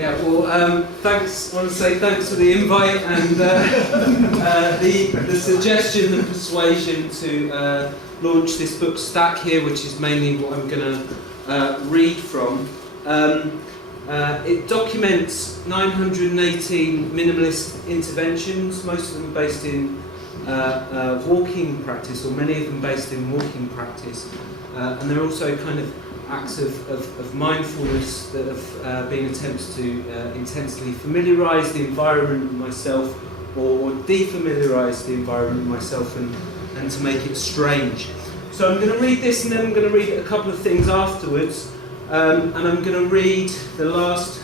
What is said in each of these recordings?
Thanks. I want to say thanks for the invite and the suggestion and persuasion to launch this book stack here, which is mainly what I'm going to read from. It documents 918 minimalist interventions, most of them based in walking practice, or many of them based in walking practice, and they're also kind of acts of mindfulness that have been attempts to intensely familiarise the environment with myself, or defamiliarise the environment with myself, and to make it strange. So I'm going to read this, and then I'm going to read a couple of things afterwards, and I'm going to read the last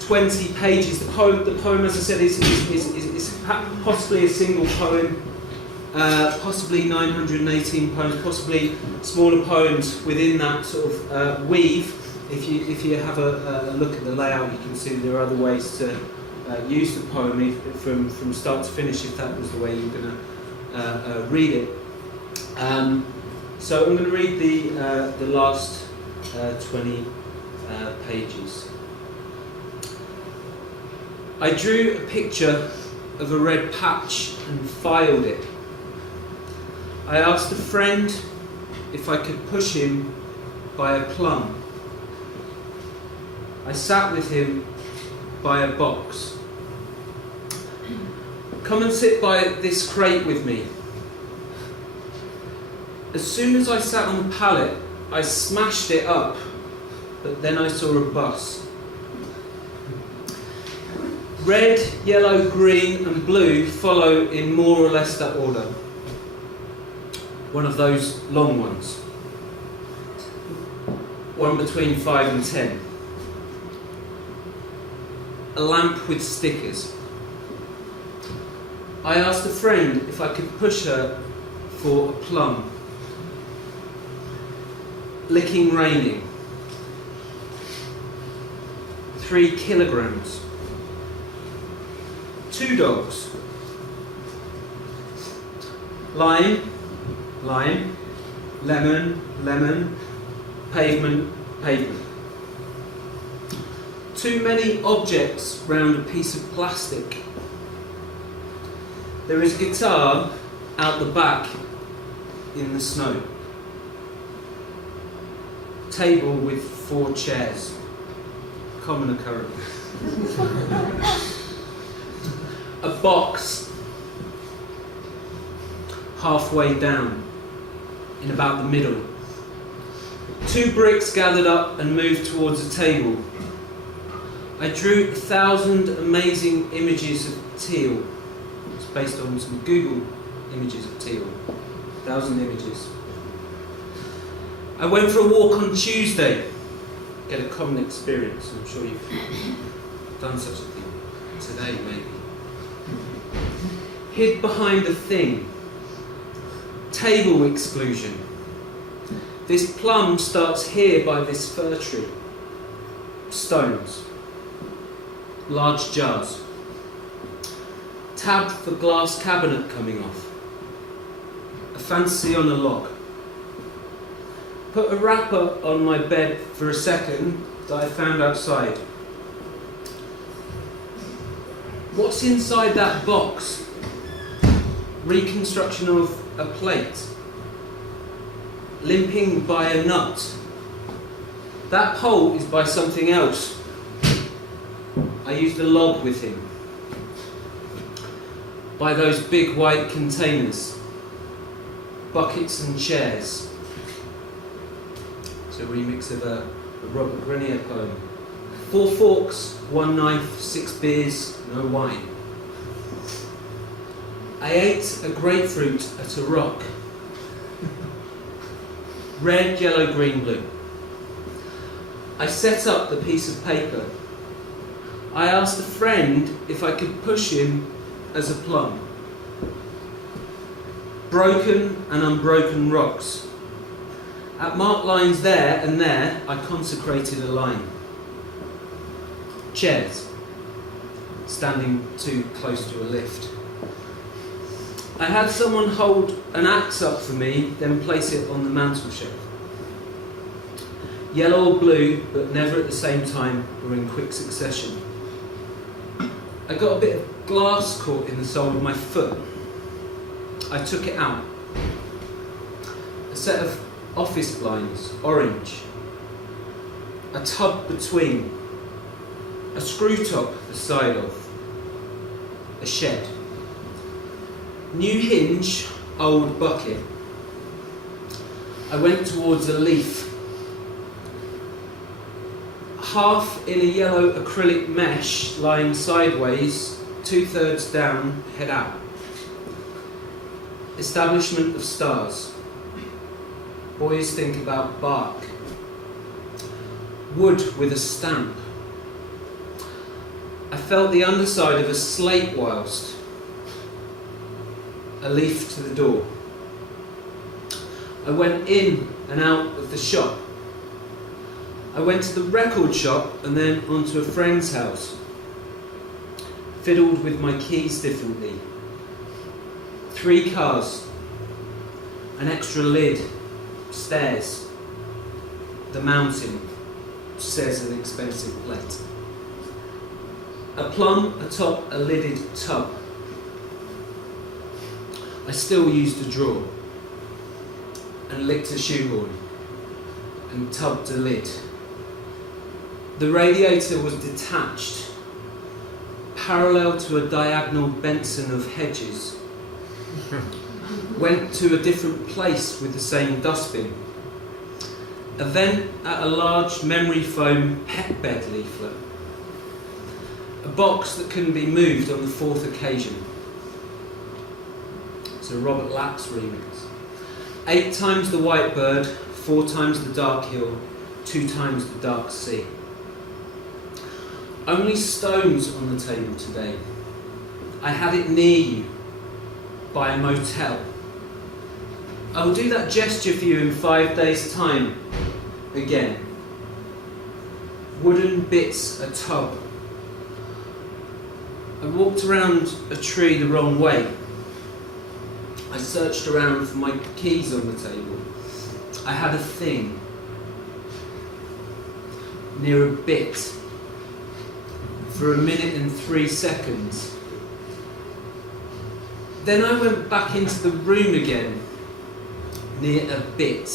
20 pages. The poem, as I said, is possibly a single poem. Possibly 918 poems, possibly smaller poems within that sort of weave. If you have a look at the layout, you can see there are other ways to use the poem from start to finish, if that was the way you were going to read it. So I'm going to read the last 20 pages. I drew a picture of a red patch and filed it. I asked a friend if I could push him by a plum. I sat with him by a box. Come and sit by this crate with me. As soon as I sat on the pallet, I smashed it up, but then I saw a bus. Red, yellow, green and blue follow in more or less that order. One of those long ones. One between 5 and 10. A lamp with stickers. I asked a friend if I could push her for a plum. Licking raining. 3 kilograms. 2 dogs. Lime, lemon, pavement. Too many objects round a piece of plastic. There is a guitar out the back in the snow. Table with 4 chairs. Common occurrence. A box halfway down, in about the middle. 2 bricks gathered up and moved towards a table. I drew 1,000 amazing images of teal. It's based on some Google images of teal. 1,000 images. I went for a walk on Tuesday. Get a common experience. I'm sure you've done such a thing today, maybe. Hid behind a thing. Table exclusion. This plum starts here by this fir tree. Stones. Large jars. Tab for glass cabinet coming off. A fantasy on a log. Put a wrapper on my bed for a second that I found outside. What's inside that box? Reconstruction of a plate. Limping by a nut. That pole is by something else. I used a log with him. By those big white containers. Buckets and chairs. It's a remix of a Robert Grenier poem. 4 forks, 1 knife, 6 beers, no wine. I ate a grapefruit at a rock. Red, yellow, green, blue. I set up the piece of paper. I asked a friend if I could push him as a plum. Broken and unbroken rocks. At marked lines there and there, I consecrated a line. Chairs. Standing too close to a lift. I had someone hold an axe up for me, then place it on the mantel shelf. Yellow or blue, but never at the same time or in quick succession. I got a bit of glass caught in the sole of my foot. I took it out. A set of office blinds, orange. A tub between. A screw top the side of. A shed. New hinge, old bucket. I went towards a leaf. Half in a yellow acrylic mesh, lying sideways, 2/3 down, head out. Establishment of stars. Boys think about bark. Wood with a stamp. I felt the underside of a slate whilst. A leaf to the door. I went in and out of the shop. I went to the record shop and then onto a friend's house. Fiddled with my keys differently. 3 cars. An extra lid. Stairs. The mountain, says an expensive plate. A plum atop a lidded tub. I still used a drawer. And licked a shoehorn. And tubbed a lid. The radiator was detached, parallel to a diagonal Benson of hedges. Went to a different place with the same dustbin. A vent at a large memory foam pet bed leaflet. A box that couldn't be moved on the 4th occasion. It's a Robert Lax remix. 8 times the white bird, 4 times the dark hill, 2 times the dark sea. Only stones on the table today. I had it near you, by a motel. I will do that gesture for you in 5 days' time, again. Wooden bits, a tub. I walked around a tree the wrong way. I searched around for my keys on the table. I had a thing. Near a bit. For 1 minute and 3 seconds. Then I went back into the room again, near a bit.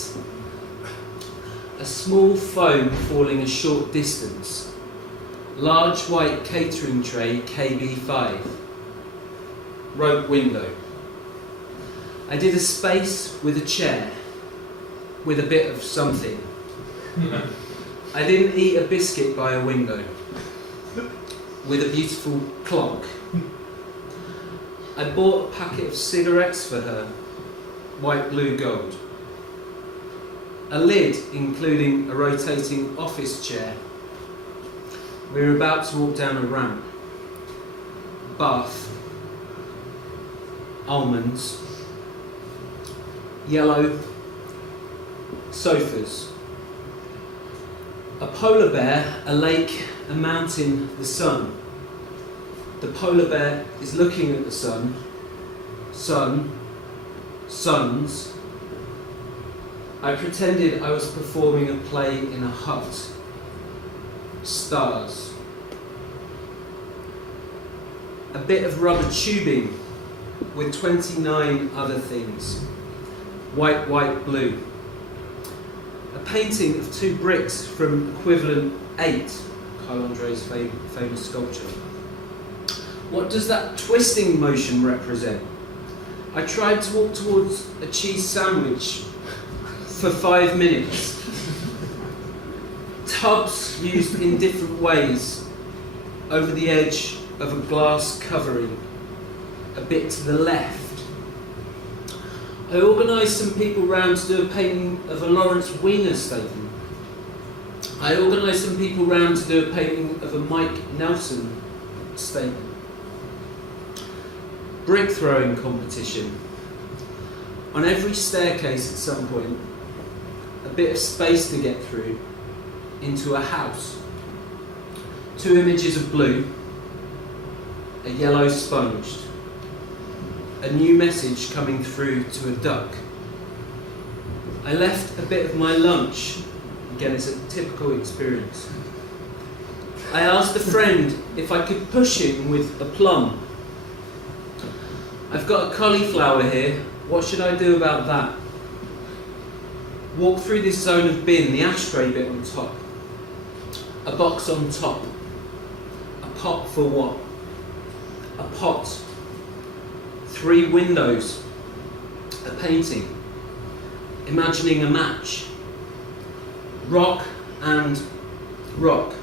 A small foam falling a short distance. Large white catering tray, KB5. Rope window. I did a space with a chair, with a bit of something. I didn't eat a biscuit by a window. With a beautiful clock. I bought a packet of cigarettes for her, white, blue, gold. A lid, including a rotating office chair. We were about to walk down a ramp. Bath. Almonds. Yellow. Sofas. A polar bear, a lake, a mountain, the sun. The polar bear is looking at the sun. Sun. Suns. I pretended I was performing a play in a hut. Stars. A bit of rubber tubing with 29 other things. White, white, blue. A painting of 2 bricks from equivalent 8, Carl Andre's famous sculpture. What does that twisting motion represent? I tried to walk towards a cheese sandwich for 5 minutes. Tubs used in different ways over the edge of a glass covering, a bit to the left. I organised some people round to do a painting of a Lawrence Weiner statement. I organised some people round to do a painting of a Mike Nelson statement. Brick throwing competition. On every staircase at some point, a bit of space to get through into a house. 2 images of blue, a yellow sponged, a new message coming through to a duck. I left a bit of my lunch Again, it's a typical experience. I asked a friend if I could push him with a plum. I've got a cauliflower here. What should I do about that? Walk through this zone of bin, the ashtray bit on top. A box on top. A pot for what? A pot. 3 windows. A painting. Imagining a match. Rock and rock.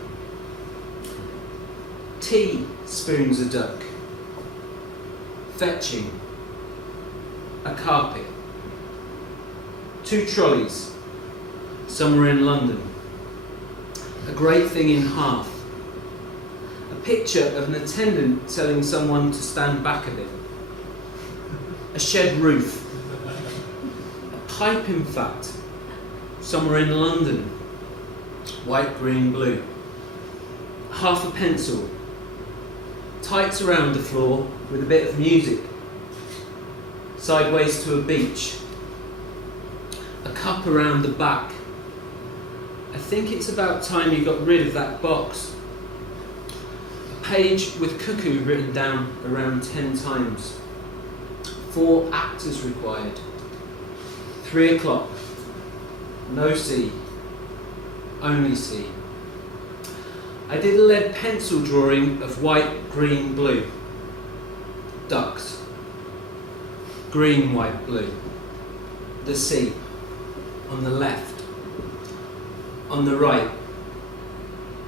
Tea spoons a duck. Fetching. A carpet. 2 trolleys. Somewhere in London. A great thing in half. A picture of an attendant telling someone to stand back a bit. A shed roof. A pipe, in fact. Somewhere in London. White, green, blue. Half a pencil. Tights around the floor with a bit of music. Sideways to a beach. A cup around the back. I think it's about time you got rid of that box. A page with cuckoo written down around 10 times. 4 actors required. 3 o'clock. No C. Only C. I did a lead pencil drawing of white, green, blue. Ducks. Green, white, blue. The sea. On the left. On the right.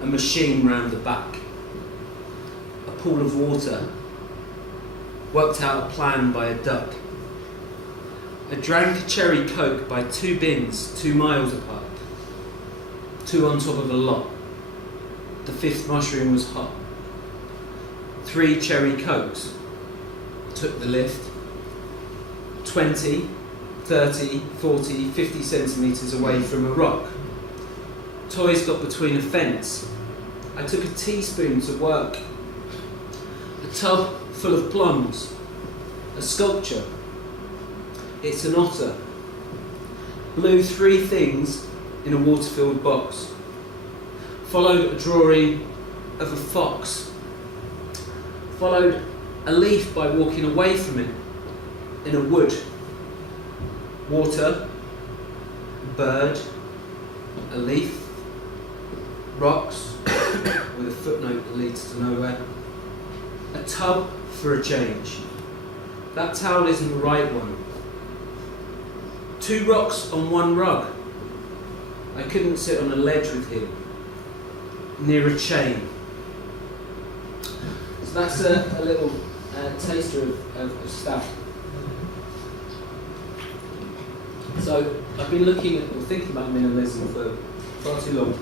A machine round the back. A pool of water. Worked out a plan by a duck. I drank a cherry coke by 2 bins 2 miles apart. 2 on top of a lot. The 5th mushroom was hot. 3 cherry cokes. Took the lift. 20, 30, 40, 50 centimetres away from a rock. Toys got between a fence. I took a teaspoon to work. A tub full of plums. A sculpture. It's an otter. Blew 3 things in a water-filled box. Followed a drawing of a fox. Followed a leaf by walking away from it in a wood. Water, bird, a leaf, rocks with a footnote that leads to nowhere. A tub for a change. That towel isn't the right one. 2 rocks on 1 rug. I couldn't sit on a ledge with him. Near a chain. So that's a little taster of stuff. So I've been looking at or thinking about minimalism for far too long.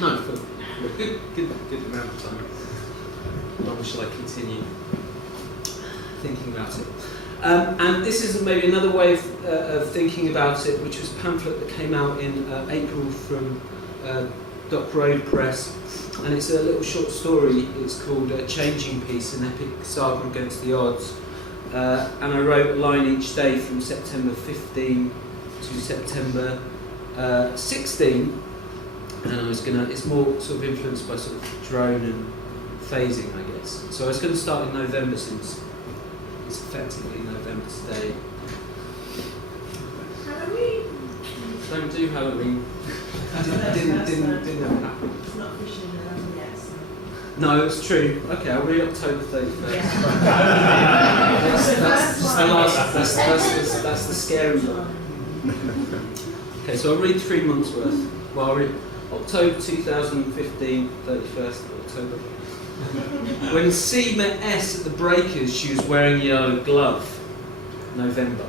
No, for a good amount of time. How long shall I continue thinking about it? And this is maybe another way of thinking about it, which was a pamphlet that came out in April from Dock Road Press, and it's a little short story. It's called Changing Piece, an epic saga against the odds. And I wrote a line each day from September 15 to September 16, and I was it's more sort of influenced by sort of drone and phasing, I guess. So I was going to start in November, since it's effectively November today. Halloween? Don't do Halloween. Didn't happen. It's not officially November yet, so... No, it's true. Okay, I'll read October 31st. Yeah. That's the scary one. Okay, so I'll read 3 months worth. Well, I'll read October 2015, 31st October. When C met S at the Breakers, she was wearing a yellow glove. November.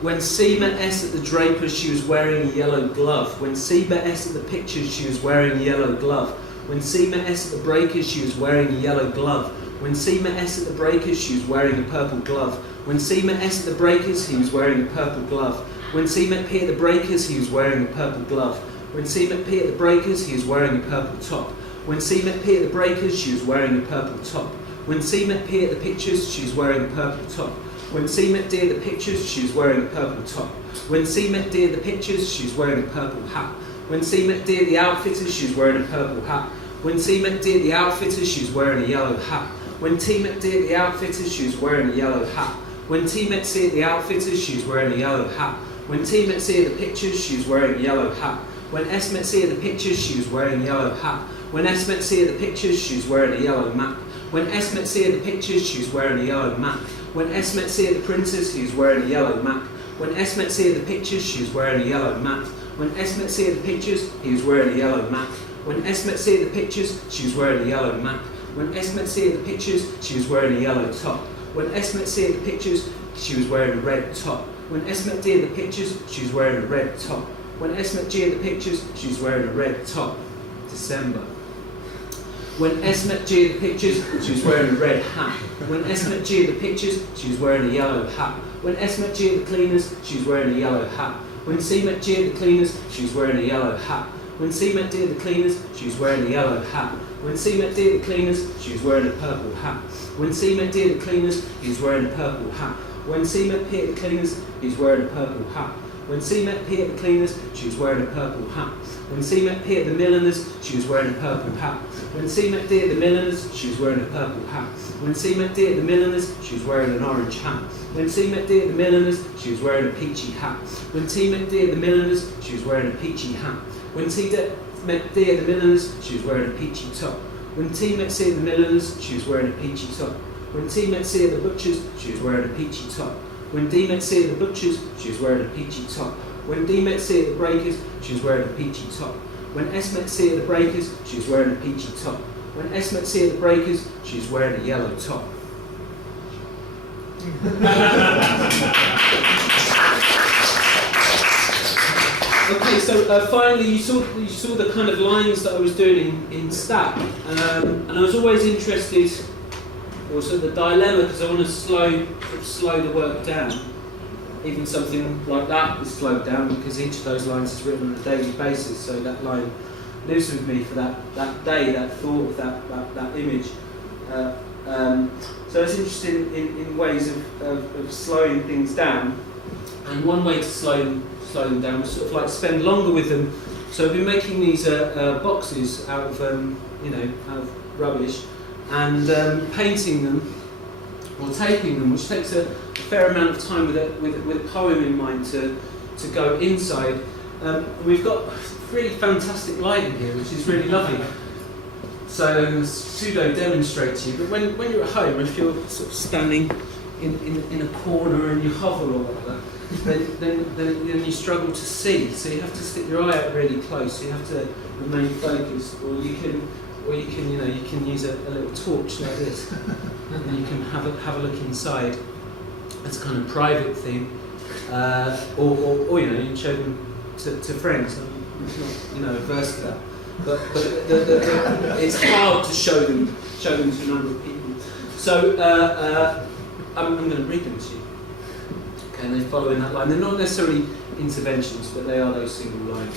When C met S at the Drapers, she was wearing a yellow glove. When C met S at the Pictures, she was wearing a yellow glove. When C met S at the Breakers, she was wearing a yellow glove. When C met S at the Breakers, she was wearing a purple glove. When C met S at the Breakers, he was wearing a purple glove. When C met P at the Breakers, he was wearing a purple glove. When C met P at the Breakers, he was wearing a purple top. When C met P at the Breakers, she was wearing a purple top. When C met P at the Pictures, she was wearing a purple top. When C met D at the pictures, she was wearing a purple top. When C met D at the pictures, she was wearing a purple hat. When C met D at the outfitters, she was wearing a purple hat. When C met D at the outfitters, she was wearing a yellow hat. When T met D at the outfitters, she was wearing a yellow hat. When T met C at the outfitters, she was wearing a yellow hat. When T met C at the pictures, she was wearing a yellow hat. When S met C at the pictures, she was wearing a yellow hat. When S met C at the pictures, she was wearing a yellow map. When S met C at the pictures, she was wearing a yellow map. When S met C at the printers, she was wearing a yellow map. When S met C at the pictures, she was wearing a yellow map. When S met C at the pictures, he was wearing a yellow map. When S met C at the pictures, she was wearing a yellow map. When S met C at the pictures, she was wearing a yellow top. When S met C at the pictures, she was wearing a red top. When S met D at the pictures, she was wearing a red top. When S met G at the pictures, she was wearing a red top. December. When S met G at the pictures, she was wearing a red hat. When S met G at the pictures, she was wearing a yellow hat. When S met G at the cleaners, she was wearing a yellow hat. When C met G at the cleaners, she was wearing a yellow hat. When C met D at the cleaners, she was wearing a yellow hat. When C met D at the cleaners, she was wearing a purple hat. When C met D at the cleaners, he was wearing a purple hat. When C met P at the cleaners, he was wearing a purple hat. When C met P at the cleaners, she was wearing a purple hat. When C met P at the milliners, she was wearing a purple hat. When C met D at the milliners, she was wearing a purple hat. When C met D at the milliners, she was wearing an orange hat. When C met D at the milliners, she was wearing a peachy hat. When T met D at the milliners, she was wearing a peachy hat. When T met D at the milliners, she was wearing a peachy top. When T met C at the milliners, she was wearing a peachy top. When T met C at the butchers, she was wearing a peachy top. When D met C at the butchers, she was wearing a peachy top. When D met C at the breakers, she was wearing a peachy top. When S met C at the breakers, she was wearing a peachy top. When S met C at the breakers, she was wearing a yellow top. Okay, so finally you saw the kind of lines that I was doing in Stack, and I was always interested, also the dilemma, because I want to slow the work down. Even something like that is slowed down because each of those lines is written on a daily basis, so that line lives with me for that day, that thought, that image. So I was interested in ways of slowing things down, and one way to slow them down was sort of like spend longer with them. So I've been making these boxes out of out of rubbish, and painting them or taping them, which takes a fair amount of time with a poem in mind to go inside. We've got really fantastic lighting here, which is really lovely. So I'm pseudo demonstrate to you, but when you're at home, if you're sort of standing in a corner and you hover or whatever, then you struggle to see. So you have to stick your eye out really close. You have to remain focused, or you can use a little torch like this, and you can have a look inside. It's a kind of private thing, or you can show them to friends. I'm not averse to that, but it's hard to show them to a number of people. So I'm going to read them to you. Okay, and they follow in that line. They're not necessarily interventions, but they are those single lines.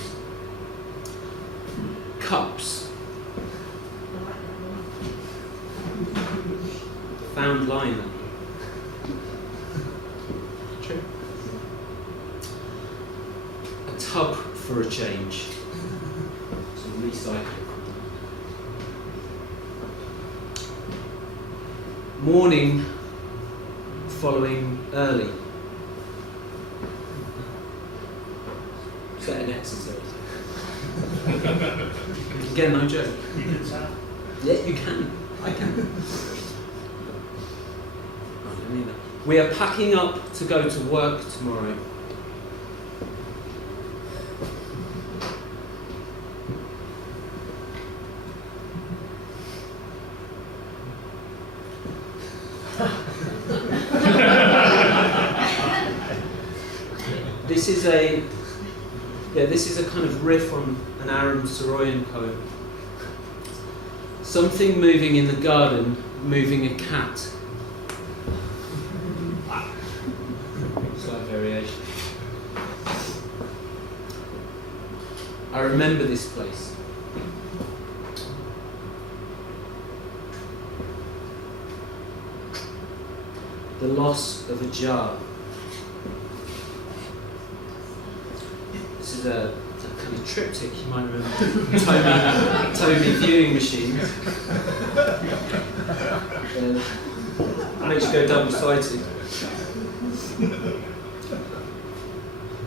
Cups. Found liner. True. A tub for a change. Some recycling. Morning following early. Is that an exercise? Again, no joke. Yeah, you can. I can. We are packing up to go to work tomorrow. This is a kind of riff on an Aram Saroyan poem. Something moving in the garden, moving a cat. Slight variation. I remember this place. The loss of a jar. This is a kind of triptych you might remember. Toby viewing machine. Makes you go double-sided.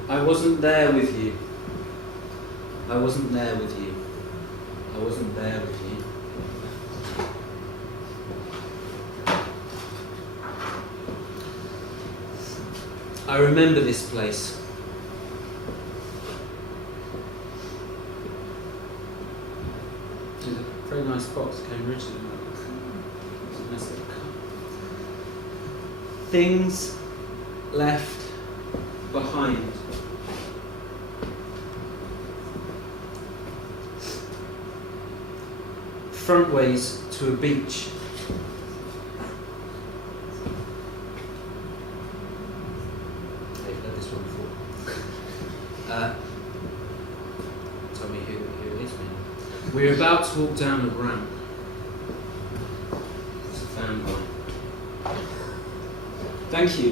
I wasn't there with you. I wasn't there with you. I wasn't there with you. I remember this place. It's a very nice box, came originally. It's a nice little cup. Things left behind. Frontways to a beach. I've heard this one before. Tell me who it is, man. We're about to walk down a ramp. It's a fan line. Thank you.